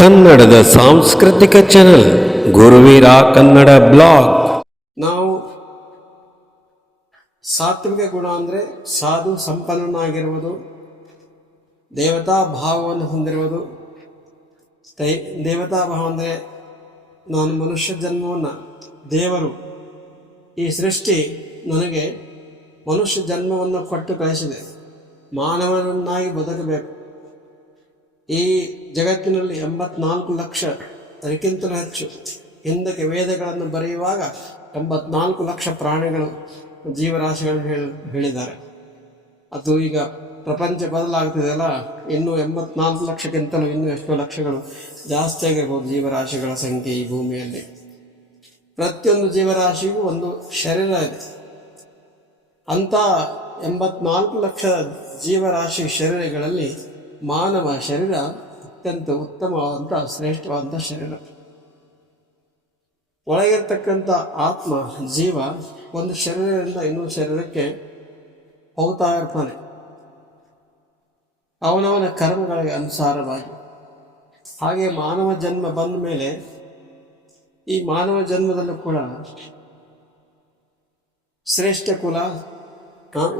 ಕನ್ನಡದ ಸಾಂಸ್ಕೃತಿಕ channel Guruveera Kannada blog. ನಾವು ಸಾತ್ವಿಕ ಗುಣ ಅಂದರೆ ಸಾಧು ಸಂಪನ್ನನಾಗಿರುವುದು, ದೇವತಾ ಭಾವವನ್ನು ಹೊಂದಿರುವುದು. ದೇವತಾ ಭಾವ ಅಂದರೆ ನಾನು ಮನುಷ್ಯ ಜನ್ಮವನ್ನು ದೇವರು ಈ ಸೃಷ್ಟಿ ನನಗೆ ಮನುಷ್ಯ ಜನ್ಮವನ್ನು ಕೊಟ್ಟು ಕಳಿಸಿದೆ, ಮಾನವನನ್ನಾಗಿ ಬದುಕಬೇಕು. ಈ ಜಗತ್ತಿನಲ್ಲಿ 84 ಲಕ್ಷ ಅದಕ್ಕಿಂತಲೂ ಹೆಚ್ಚು ಹಿಂದಕ್ಕೆ ವೇದಗಳನ್ನು ಬರೆಯುವಾಗ 84 ಲಕ್ಷ ಪ್ರಾಣಿಗಳು ಜೀವರಾಶಿಗಳನ್ನು ಹೇಳಿದ್ದಾರೆ. ಅದು ಈಗ ಪ್ರಪಂಚ ಬದಲಾಗ್ತಿದೆಯಲ್ಲ, ಇನ್ನೂ 84 ಲಕ್ಷಕ್ಕಿಂತಲೂ ಇನ್ನೂ ಎಷ್ಟೋ ಲಕ್ಷಗಳು ಜಾಸ್ತಿ ಆಗಿರ್ಬೋದು ಜೀವರಾಶಿಗಳ ಸಂಖ್ಯೆ ಈ ಭೂಮಿಯಲ್ಲಿ. ಪ್ರತಿಯೊಂದು ಜೀವರಾಶಿಗೂ ಒಂದು ಶರೀರ ಇದೆ. ಅಂಥ 84 ಲಕ್ಷ ಜೀವರಾಶಿ ಶರೀರಗಳಲ್ಲಿ ಮಾನವ ಶರೀರ ಅತ್ಯಂತ ಉತ್ತಮವಾದಂಥ ಶ್ರೇಷ್ಠವಾದಂಥ ಶರೀರ. ಒಳಗಿರ್ತಕ್ಕಂಥ ಆತ್ಮ ಜೀವ ಒಂದು ಶರೀರದಿಂದ ಇನ್ನೊಂದು ಶರೀರಕ್ಕೆ ಹೋಗ್ತಾ ಇರ್ತಾನೆ, ಅವನವನ ಕರ್ಮಗಳಿಗೆ ಅನುಸಾರವಾಗಿ. ಹಾಗೆ ಮಾನವ ಜನ್ಮ ಬಂದ ಮೇಲೆ ಈ ಮಾನವ ಜನ್ಮದಲ್ಲೂ ಕೂಡ ಶ್ರೇಷ್ಠ ಕುಲ,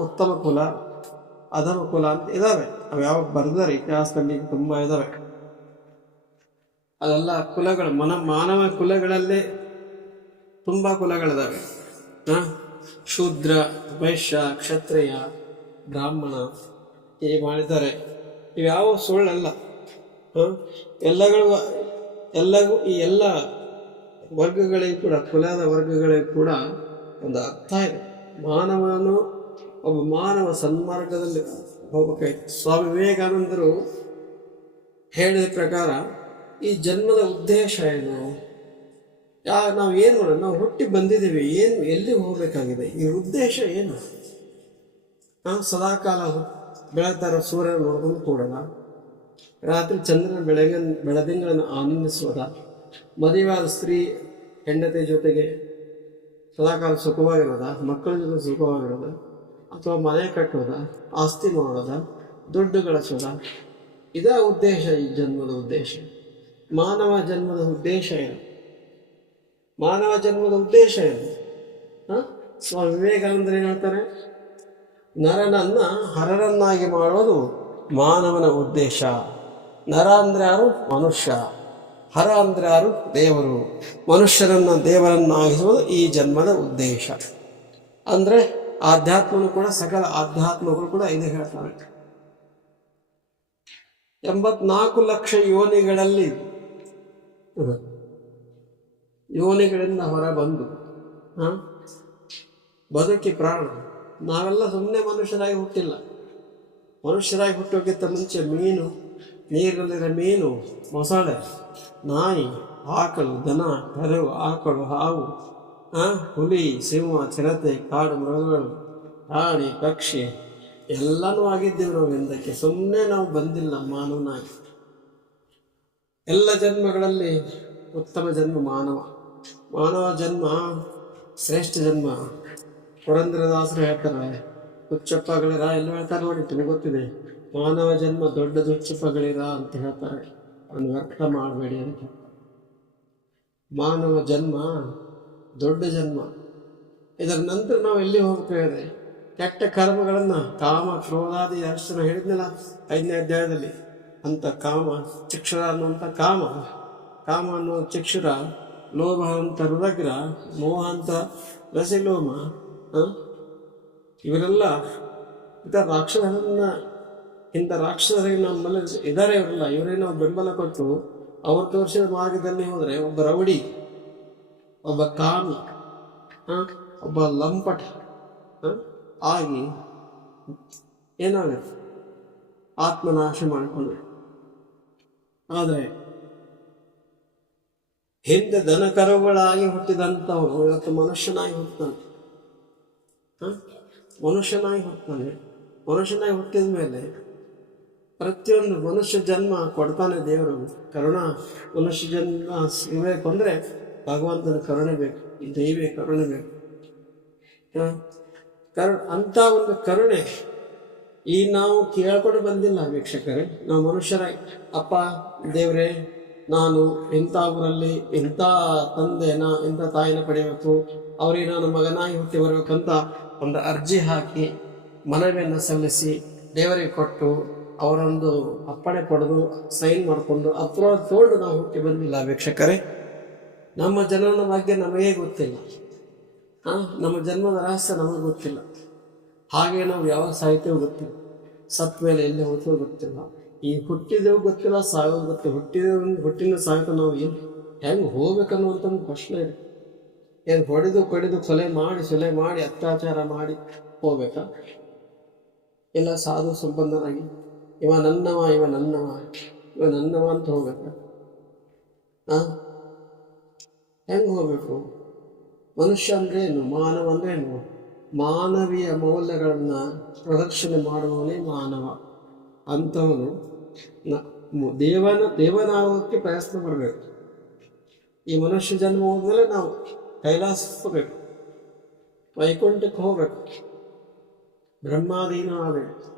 ಉತ್ತಮ ಕುಲ, ಅಧಮ ಕುಲ ಅಂತ ಇದ್ದಾವೆ. ಅವು ಯಾವ ಬರೆದಾರೆ ಇತಿಹಾಸದಲ್ಲಿ ತುಂಬ ಇದ್ದಾವೆ. ಅದೆಲ್ಲ ಕುಲಗಳು ಮಾನವ ಕುಲಗಳಲ್ಲೇ ತುಂಬ ಕುಲಗಳಿದ್ದಾವೆ. ಶೂದ್ರ, ವೈಶ್ಯ, ಕ್ಷತ್ರಿಯ, ಬ್ರಾಹ್ಮಣ ಹೀಗೆ ಮಾಡಿದ್ದಾರೆ. ಇವ್ಯಾವ ಸುಳ್ಳಲ್ಲ. ಎಲ್ಲಗೂ ಈ ಎಲ್ಲ ವರ್ಗಗಳಿಗೂ ಕೂಡ, ಕುಲದ ವರ್ಗಗಳಿಗೂ ಕೂಡ ಒಂದು ಅರ್ಥ ಇದೆ. ಮಾನವನು ಒಬ್ಬ ಮಾನವ ಸನ್ಮಾರ್ಗದಲ್ಲಿ ಹೋಗಬೇಕಾಯ್ತು. ಸ್ವಾಮಿ ವಿವೇಕಾನಂದರು ಹೇಳಿದ ಪ್ರಕಾರ ಈ ಜನ್ಮದ ಉದ್ದೇಶ ಏನು, ನಾವು ಏನು ಮಾಡೋಣ, ನಾವು ಹುಟ್ಟಿ ಬಂದಿದ್ದೀವಿ, ಏನು ಎಲ್ಲಿ ಹೋಗಬೇಕಾಗಿದೆ, ಈ ಉದ್ದೇಶ ಏನು? ಸದಾಕಾಲ ಬೆಳಗ್ತಾರ ಸೂರ್ಯನ ನೋಡ್ಕೊಂಡು ಕೂಡೋಣ, ರಾತ್ರಿ ಚಂದ್ರನ ಬೆಳದಿಂಗಳನ್ನು ಆನಂದಿಸೋದ, ಮದುವೆಯಾದ ಸ್ತ್ರೀ ಹೆಂಡತಿ ಜೊತೆಗೆ ಸದಾಕಾಲ ಸುಖವಾಗಿರೋದ, ಮಕ್ಕಳ ಜೊತೆ ಸುಖವಾಗಿರೋದ, ಅಥವಾ ಮನೆ ಕಟ್ಟೋದ, ಆಸ್ತಿ ಮಾಡೋದ, ದುಡ್ಡು ಗಳಿಸೋದ, ಇದೇ ಉದ್ದೇಶ. ಈ ಜನ್ಮದ ಉದ್ದೇಶ, ಮಾನವ ಜನ್ಮದ ಉದ್ದೇಶ ಏನು? ಮಾನವ ಜನ್ಮದ ಉದ್ದೇಶ ಏನು? ಸ್ವಾಮಿ ವಿವೇಕಾನಂದರು ಏನು ಹೇಳ್ತಾರೆ? ನರನನ್ನ ಹರರನ್ನಾಗಿ ಮಾಡೋದು ಮಾನವನ ಉದ್ದೇಶ. ನರ ಅಂದ್ರೆ ಯಾರು? ಮನುಷ್ಯ. ಹರ ಅಂದ್ರೆ ಯಾರು? ದೇವರು. ಮನುಷ್ಯರನ್ನ ದೇವರನ್ನಾಗಿಸುವುದು ಈ ಜನ್ಮದ ಉದ್ದೇಶ. ಅಂದ್ರೆ ಆಧ್ಯಾತ್ಮನು ಕೂಡ, ಸಕಲ ಆಧ್ಯಾತ್ಮಗಳು ಕೂಡ ಇದು ಹೇಳ್ತಾರೆ. 84 ಲಕ್ಷ ಯೋನಿಗಳಿಂದ ಹೊರ ಬಂದು ಬದುಕಿ ಪ್ರಾಣ. ನಾವೆಲ್ಲ ಸುಮ್ಮನೆ ಮನುಷ್ಯರಾಗಿ ಹುಟ್ಟಿಲ್ಲ. ಮನುಷ್ಯರಾಗಿ ಹುಟ್ಟೋಕ್ಕಿಂತ ಮುಂಚೆ ಮೀನು, ನೀರಿನಲ್ಲಿರೋ ಮೀನು, ಮೊಸಳೆ, ನಾಯಿ, ಆಕಳು, ದನ, ಕರು, ಆಕಳು, ಹಾವು, ಹುಲಿ, ಸಿಂಹ, ಚಿರತೆ, ಕಾಡು ಮೃಗಗಳು, ಪ್ರಾಣಿ, ಪಕ್ಷಿ ಎಲ್ಲನೂ ಆಗಿದ್ದೀವಿ ನಾವು ಹಿಂದಕ್ಕೆ. ಸುಮ್ಮನೆ ನಾವು ಬಂದಿಲ್ಲ ಮಾನವನಾಗಿ. ಎಲ್ಲ ಜನ್ಮಗಳಲ್ಲಿ ಉತ್ತಮ ಜನ್ಮ ಮಾನವ ಜನ್ಮ ಶ್ರೇಷ್ಠ ಜನ್ಮ. ಪುರಂದರದಾಸರು ಹೇಳ್ತಾರೆ, ಹುಚ್ಚಪ್ಪಗಳಿರ ಎಲ್ಲ ಹೇಳ್ತಾರೆ ನೋಡಿ, ನಿಮಗೆ ಗೊತ್ತಿದೆ. ಮಾನವ ಜನ್ಮ ದೊಡ್ಡದು, ಹುಚ್ಚಪ್ಪಗಳಿರ ಅಂತ ಹೇಳ್ತಾರೆ. ಅದನ್ನು ವ್ಯರ್ಥ ಮಾಡಬೇಡಿ ಅಂತ. ಮಾನವ ಜನ್ಮ ದೊಡ್ಡ ಜನ್ಮ. ಇದರ ನಂತರ ನಾವು ಎಲ್ಲಿ ಹೋಗ್ಬೇಕಾಗಿದೆ? ಕೆಟ್ಟ ಕರ್ಮಗಳನ್ನು, ಕಾಮ, ಕ್ರೋಧಾದಿ ಅಷ್ಟನ್ನು ಹೇಳಿದ್ನಲ್ಲ 5ನೇ ಅಧ್ಯಾಯದಲ್ಲಿ. ಅಂತ ಕಾಮ ಚಕ್ಷುರ ಅನ್ನುವಂಥ ಕಾಮ ಅನ್ನುವ ಚಕ್ಷುರ, ಲೋಭ ಅಂತ ರುರಗ್ರ, ಮೋಹ ಅಂತ ರಸಿಲೋಮ, ಇವರೆಲ್ಲ ಇಂಥ ರಾಕ್ಷಸರಿಗೆ ನಮ್ಮಲ್ಲಿ ಇದ್ದಾರೆ. ಇವರೇ ನಾವು ಬೆಂಬಲ ಕೊಟ್ಟು ಅವ್ರು ತೋರಿಸಿದ ಮಾರ್ಗದಲ್ಲಿ ಹೋದರೆ ಒಬ್ಬ ರೌಡಿ, ಒಬ್ಬ ಕಾಮಿ, ಒಬ್ಬ ಲಂಪಟ ಆಗಿ ಏನಾಗುತ್ತೆ? ಆತ್ಮನಾಶ ಮಾಡಿಕೊಂಡು. ಆದರೆ ಹಿಂದೆ ದನ ಕರುಗಳಾಗಿ ಹುಟ್ಟಿದಂಥವನು ಇವತ್ತು ಮನುಷ್ಯನಾಗಿ ಹುಟ್ಟುತ್ತಾನೆ. ಮನುಷ್ಯನಾಗಿ ಹುಟ್ಟಿದ ಮೇಲೆ ಪ್ರತಿಯೊಂದು ಮನುಷ್ಯ ಜನ್ಮ ಕೊಡ್ತಾನೆ ದೇವರು. ಮನುಷ್ಯ ಜನ್ಮ ಸಿಗಬೇಕು ಅಂದರೆ ಭಗವಂತನ ಕರುಣೆ ಬೇಕು, ಈ ದೈವೇ ಕರುಣೆ ಬೇಕು. ಅಂಥ ಒಂದು ಕರುಣೆ ಈ ನಾವು ಕೇಳ್ಕೊಂಡು ಬಂದಿಲ್ಲ ವೀಕ್ಷಕರೇ. ನಾವು ಮನುಷ್ಯರಾಗಿ, ಅಪ್ಪ ದೇವರೇ ನಾನು ಇಂಥ ಊರಲ್ಲಿ ಇಂಥ ತಂದೆನ ಇಂಥ ತಾಯಿನ ಪಡೆಯಬೇಕು, ಅವರಿಗೆ ನಾನು ಮಗನಾಗಿ ಹುಟ್ಟಿ ಬರಬೇಕಂತ ಒಂದು ಅರ್ಜಿ ಹಾಕಿ ಮನವಿಯನ್ನು ಸಲ್ಲಿಸಿ ದೇವರಿಗೆ ಕೊಟ್ಟು ಅವರೊಂದು ಅಪ್ಪಣೆ ಪಡೆದು ಸೈನ್ ಮಾಡಿಕೊಂಡು ಅಪ್ರೂವಲ್ ತಗೊಂಡು ನಾವು ಹುಟ್ಟಿ ಬಂದಿಲ್ಲ ವೀಕ್ಷಕರೇ. ನಮ್ಮ ಜನನ ಬಗ್ಗೆ ನಮಗೆ ಗೊತ್ತಿಲ್ಲ, ನಮ್ಮ ಜನ್ಮದ ರಹಸ್ಯ ನಮಗೆ ಗೊತ್ತಿಲ್ಲ. ಹಾಗೆ ನಾವು ಯಾವಾಗ ಸಾಹಿತ್ಯವೂ ಗೊತ್ತಿಲ್ಲ, ಸತ್ ಮೇಲೆ ಎಲ್ಲಿ ಹೋಗ್ತೇವೆ ಗೊತ್ತಿಲ್ಲ, ಈ ಹುಟ್ಟಿದೆವು ಗೊತ್ತಿಲ್ಲ, ಸಾಯೋದು ಗೊತ್ತಿಲ್ಲ. ಹುಟ್ಟಿನ ಸಾಯ್ತು ನಾವು ಏನು ಹೆಂಗೆ ಹೋಗ್ಬೇಕನ್ನುವಂಥ ಒಂದು ಪ್ರಶ್ನೆ ಇದೆ. ಏನು ಹೊಡೆದು ಕಡಿದು ಕೊಲೆ ಮಾಡಿ ಅತ್ಯಾಚಾರ ಮಾಡಿ ಹೋಗ್ಬೇಕಾ? ಇಲ್ಲ ಸಾಧು ಸಂಬಂಧನಾಗಿ ಇವ ನನ್ನವ ಅಂತ ಹೋಗ್ಬೇಕಾ? ಹೆಂಗೆ ಹೋಗ್ಬೇಕು? ಮನುಷ್ಯ ಅಂದ್ರೆ ಏನು, ಮಾನವ ಅಂದ್ರೆ ಏನು? ಮಾನವೀಯ ಮೌಲ್ಯಗಳನ್ನು ಪ್ರದರ್ಶನೆ ಮಾಡುವವನೇ ಮಾನವ. ಅಂಥವನು ದೇವನಾಗೋಕ್ಕೆ ಪ್ರಯತ್ನ ಪಡಬೇಕು. ಈ ಮನುಷ್ಯ ಜನ್ಮ ಹೋದ್ಮೇಲೆ ನಾವು ಕೈಲಾಸಕ್ಕೆ ಹೋಗ್ಬೇಕು, ವೈಕುಂಠಕ್ಕೆ ಹೋಗ್ಬೇಕು, ಬ್ರಹ್ಮಾಧೀನ ಆಗಬೇಕು,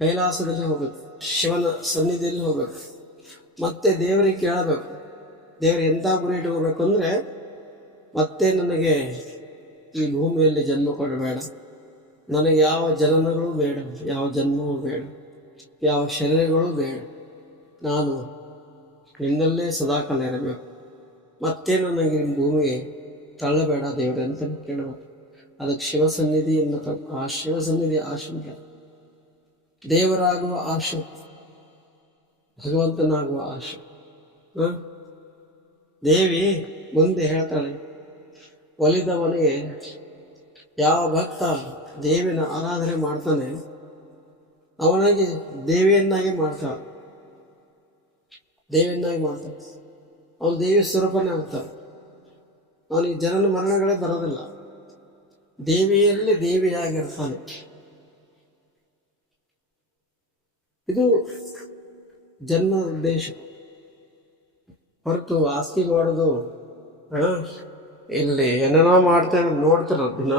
ಕೈಲಾಸದಲ್ಲಿ ಹೋಗ್ಬೇಕು, ಶಿವನ ಸನ್ನಿಧಿಯಲ್ಲಿ ಹೋಗ್ಬೇಕು, ಮತ್ತೆ ದೇವರಿಗೆ ಕೇಳಬೇಕು. ದೇವರು ಎಂಥ ಗುರಿ ಇಟ್ಕೋಬೇಕು ಅಂದರೆ, ಮತ್ತೆ ನನಗೆ ಈ ಭೂಮಿಯಲ್ಲಿ ಜನ್ಮ ಕೊಡಬೇಡ, ನನಗೆ ಯಾವ ಜನನಗಳು ಬೇಡ, ಯಾವ ಜನ್ಮವೂ ಬೇಡ, ಯಾವ ಶರೀರಗಳು ಬೇಡ, ನಾನು ನಿನ್ನಲ್ಲೇ ಸದಾಕಾಲ ಇರಬೇಕು, ಮತ್ತೆ ನನಗೆ ಭೂಮಿಗೆ ತಳ್ಳಬೇಡ ದೇವರೇ ಅಂತ ಕೇಳಬೇಕು. ಅದಕ್ಕೆ ಶಿವಸನ್ನಿಧಿ ಆ ಶಿವಸನ್ನಿಧಿ ಆಶಂಕ, ದೇವರಾಗುವ ಆಶೆ, ಭಗವಂತನಾಗುವ ಆಶೆ. ದೇವಿ ಮುಂದೆ ಹೇಳ್ತಾಳೆ, ಒಲಿದವನಿಗೆ ಯಾವ ಭಕ್ತ ದೇವಿನ ಆರಾಧನೆ ಮಾಡ್ತಾನೆ ಅವನಿಗೆ ದೇವಿಯನ್ನಾಗಿ ಮಾಡ್ತಾಳೆ, ಅವನು ದೇವಿ ಸ್ವರೂಪನೇ ಆಗ್ತಾನೆ. ಅವನಿಗೆ ಜನನ ಮರಣಗಳೇ ಬರೋದಿಲ್ಲ, ದೇವಿಯಲ್ಲಿ ದೇವಿಯಾಗಿರ್ತಾನೆ. ಇದು ಜನ್ಮದ ಉದ್ದೇಶ ಹೊರತು ಆಸ್ತಿ ಮಾಡೋದು ಇಲ್ಲಿ ಏನೇನೋ ಮಾಡ್ತೇನೆ ನೋಡ್ತಾರೆ ದಿನ,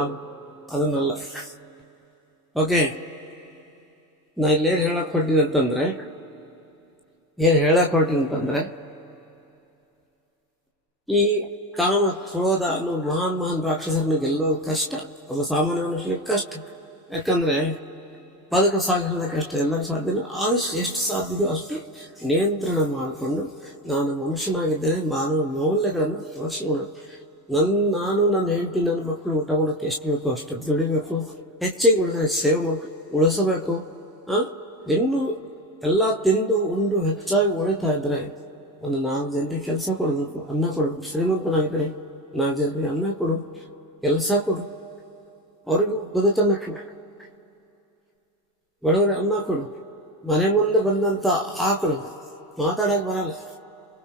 ಅದನ್ನೆಲ್ಲ. ಓಕೆ, ನಾ ಇಲ್ಲೇನು ಹೇಳಕ್ಕೆ ಹೊರಟಿನಿ ಅಂತಂದರೆ ಈ ಕಾಮ ಕ್ರೋಧ ಅನ್ನೋ ಮಹಾನ್ ರಾಕ್ಷಸರನ್ನ ಗೆಲ್ಲೋದು ಕಷ್ಟ, ಒಬ್ಬ ಸಾಮಾನ್ಯ ಮನುಷ್ಯನಿಗೆ ಕಷ್ಟ. ಯಾಕಂದರೆ ಬದುಕು ಸಾಗಿಸೋದು ಕಷ್ಟ, ಎಲ್ಲರೂ ಸಾಧ್ಯ. ಆದಷ್ಟು ಎಷ್ಟು ಸಾಧ್ಯವೋ ಅಷ್ಟು ನಿಯಂತ್ರಣ ಮಾಡಿಕೊಂಡು ನಾನು ಮನುಷ್ಯನಾಗಿದ್ದೇನೆ, ಮಾನವ ಮೌಲ್ಯಗಳನ್ನು ತೋರಿಸ್ಕೊಂಡು ನಾನು ನನ್ನ ಹೆಂಡತಿ ನನ್ನ ಮಕ್ಕಳು ಊಟ ಮಾಡೋಕ್ಕೆ ಎಷ್ಟು ಬೇಕೋ ಅಷ್ಟು ದುಡಿಬೇಕು, ಹೆಚ್ಚಿಗೆ ಉಳಿದ್ರೆ ಸೇವ್ ಉಳಿಸಬೇಕು. ಇನ್ನೂ ಎಲ್ಲ ತಿಂದು ಉಂಡು ಹೆಚ್ಚಾಗಿ ಉಳಿತಾ ಇದ್ದರೆ ಒಂದು 4 ಜನರಿಗೆ ಕೆಲಸ ಕೊಡಬೇಕು, ಅನ್ನ ಕೊಡಬೇಕು. ಶ್ರೀಮಂತನಾಗಿದ್ದರೆ 4 ಜನರಿಗೆ ಅನ್ನ ಕೊಡು, ಕೆಲಸ ಕೊಡು, ಅವ್ರಿಗೂ ಬದುಕನ್ನ ಕೊಡು. ಬಡವರಿಗೆ ಅನ್ನ ಕೊಡು. ಮನೆ ಮುಂದೆ ಬಂದಂಥ ಆಕಳು ಮಾತಾಡೋಕೆ ಬರಲ್ಲ,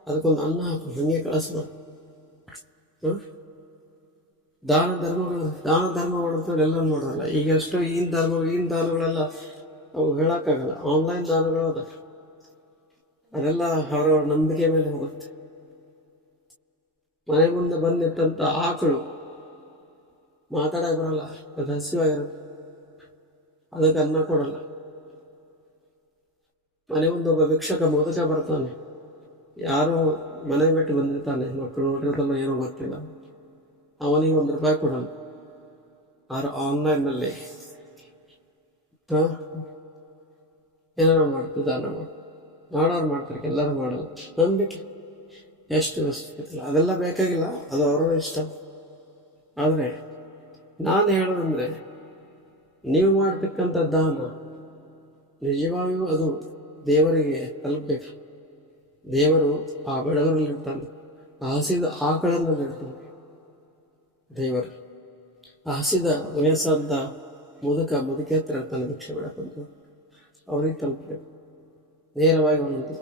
ಅದಕ್ಕೊಂದು ಅನ್ನ ಹಾಕು, ಹಂಗೆ ಕಳಿಸ್ಬೇಕು. ದಾನ ಧರ್ಮಗಳು ಅಂತ ಎಲ್ಲ ನೋಡೋಲ್ಲ. ಈಗಷ್ಟು ಈಗಿನ ದಾನಗಳೆಲ್ಲ ಅವು ಹೇಳೋಕ್ಕಾಗಲ್ಲ, ಆನ್ಲೈನ್ ದಾನಗಳು ಅದ, ಅದೆಲ್ಲ ಅವರವ್ರ ನಂಬಿಕೆ ಮೇಲೆ ಹೋಗುತ್ತೆ. ಮನೆ ಮುಂದೆ ಬಂದಿಟ್ಟಂಥ ಆಕಳು ಮಾತಾಡೋಕೆ ಬರಲ್ಲ, ಅದು ಹಸಿವಾಗಿರುತ್ತೆ, ಅದಕ್ಕೆ ಅನ್ನ ಕೊಡಲ್ಲ. ಮನೆ ಮುಂದೆ ಒಬ್ಬ ಭಿಕ್ಷಕ ಮೊದಲ ಬರ್ತಾನೆ, ಯಾರೋ ಮನೆ ಬಿಟ್ಟು ಬಂದಿರ್ತಾನೆ, ಮಕ್ಕಳು ನೋಡಿರೋದಲ್ಲ ಏನೋ ಗೊತ್ತಿಲ್ಲ, ಅವನಿಗೆ 1 ರೂಪಾಯಿ ಕೊಡಲ್ಲ. ಆನ್ಲೈನ್ನಲ್ಲಿ ಏನಾರು ಮಾಡ್ತೀವಿ, ದಾನ ಮಾಡೋರು ಮಾಡ್ತಾರೆ, ಎಲ್ಲರೂ ಮಾಡಲ್ಲ. ನಂಬಿಕೆ ಎಷ್ಟು ಗೊತ್ತಿಲ್ಲ, ಅದೆಲ್ಲ ಬೇಕಾಗಿಲ್ಲ, ಅದು ಅವರ ಇಷ್ಟ. ಆದರೆ ನಾನು ಹೇಳೋದಂದರೆ, ನೀವು ಮಾಡ್ತಕ್ಕಂಥ ದಾನ ನಿಜವಾಗಿಯೂ ಅದು ದೇವರಿಗೆ ತಲುಪಬೇಕು. ದೇವರು ಆ ಬಡವರಲ್ಲಿರ್ತಾನೆ, ಹಸಿದ ಆಕಳನ್ನಲ್ಲಿರ್ತಾನೆ. ದೇವರು ಹಸಿದ ವಯಸ್ಸಾದ ಮುದುಕಿ ಹತ್ರ ಇರ್ತಾನೆ, ಭಿಕ್ಷೆ ಬೇಡಕ್ಕಂತ, ಅವ್ರಿಗೆ ತಲುಪಬೇಕು ನೇರವಾಗಿ ಒಂದು.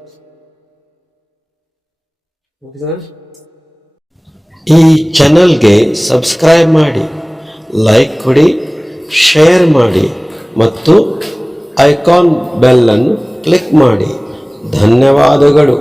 ಈ ಚಾನಲ್ಗೆ ಸಬ್ಸ್ಕ್ರೈಬ್ ಮಾಡಿ, ಲೈಕ್ ಕೊಡಿ, ಶೇರ್ ಮಾಡಿ ಮತ್ತು ಐಕಾನ್ ಬೆಲ್ ಅನ್ನು ಕ್ಲಿಕ್ ಮಾಡಿ. ಧನ್ಯವಾದಗಳು.